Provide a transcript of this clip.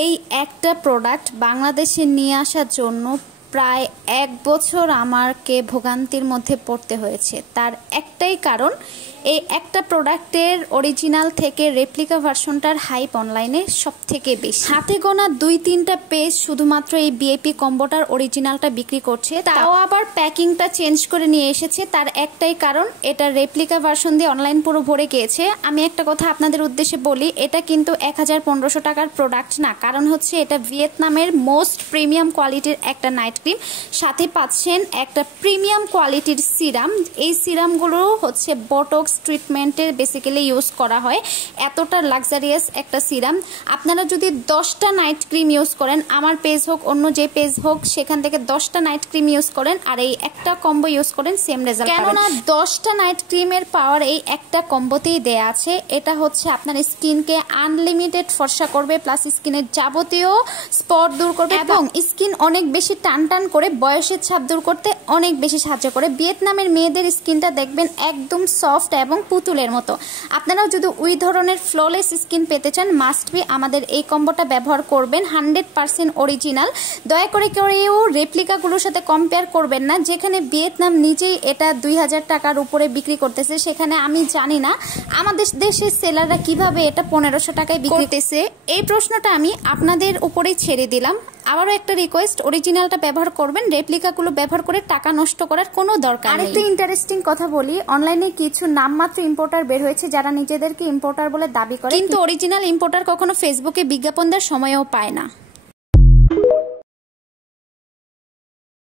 এই একটা প্রোডাক্ট বাংলাদেশে নিয়ে আসার জন্য প্রায় 1 বছর আমাকে ভোগান্তির মধ্যে পড়তে হয়েছে। তার একটাই কারণ, এই একটা প্রোডাক্টের অরিজিনাল থেকে রেপ্লিকা ভার্সনটার হাইপ অনলাইনে সব থেকে বেশি। হাতে গোনা 2-3টা পেজ শুধুমাত্র এই বিএপি কম্বোটার অরিজিনালটা বিক্রি করছে, তাও আবার প্যাকিংটা চেঞ্জ করে নিয়ে এসেছে। তার একটাই কারণ, এটা রেপ্লিকা ভার্সন দিয়ে অনলাইন পুরো ভরে গিয়েছে। আমি একটা কথা আপনাদের উদ্দেশ্যে বলি, এটা কিন্তু 1000-1500 টাকার প্রোডাক্ট না। কারণ হচ্ছে এটা ভিয়েতনামের মোস্ট প্রিমিয়াম কোয়ালিটির একটা নাইট ক্রিম, সাথে পাচ্ছেন একটা প্রিমিয়াম কোয়ালিটির সিরাম। এই সিরামগুলো হচ্ছে বটক্স ট্রিটমেন্টে বেসিক্যালি ইউজ করা হয়। এতটা লাক্সারিয়াস একটা সিরাম। আপনারা যদি 10টা নাইট ক্রিম ইউজ করেন, আমার পেজ হোক অন্য যে পেজ হোক, সেখান থেকে 10টা নাইট ক্রিম ইউজ করেন আর এই একটা কম্বো ইউজ করেন, সেম রেজাল্ট পাবেন। কেননা 10টা নাইট ক্রিমের পাওয়ার এই একটা কম্বোতেই দেয়া আছে। এটা হচ্ছে আপনার স্কিনকে আনলিমিটেড ফর্সা করবে, প্লাস স্কিনের যাবতীয় স্পট দূর করবে এবং স্কিন অনেক বেশি টান টান করে বয়সের ছাপ দূর করতে অনেক বেশি সাহায্য করে। ভিয়েতনামের মেয়েদের স্কিনটা দেখবেন একদম সফট এবং পুতুলের মতো। আপনারাও যদি ওই ধরনের ফ্ললেস স্কিন পেতে চান, মাস্ট বি আমাদের এই কম্বোটা ব্যবহার করবেন। 100% অরিজিনাল। দয়া করে কেউ রেপ্লিকাগুলোর সাথে কম্পেয়ার করবেন না। যেখানে ভিয়েতনাম নিজেই এটা 2000 টাকার উপরে বিক্রি করতেছে, সেখানে আমি জানি না আমাদের দেশের সেলাররা কিভাবে এটা 1500 টাকায় বিক্রি করতেছে। এই প্রশ্নটা আমি আপনাদের উপরেই ছেড়ে দিলাম। আবারও একটা রিকোয়েস্ট, অরিজিনালটা ব্যবহার করবেন, রেপ্লিকাগুলো ব্যবহার করে টাকা নষ্ট করার কোনো দরকার নেই। আরেকটা ইন্টারেস্টিং কথা বলি, অনলাইনে কিছু নামমাত্র ইম্পোর্টার বের হয়েছে যারা নিজেদেরকে ইম্পোর্টার বলে দাবি করে, কিন্তু অরিজিনাল ইম্পোর্টার কখনো ফেসবুকে বিজ্ঞাপন দেওয়ার সময়ও পায় না।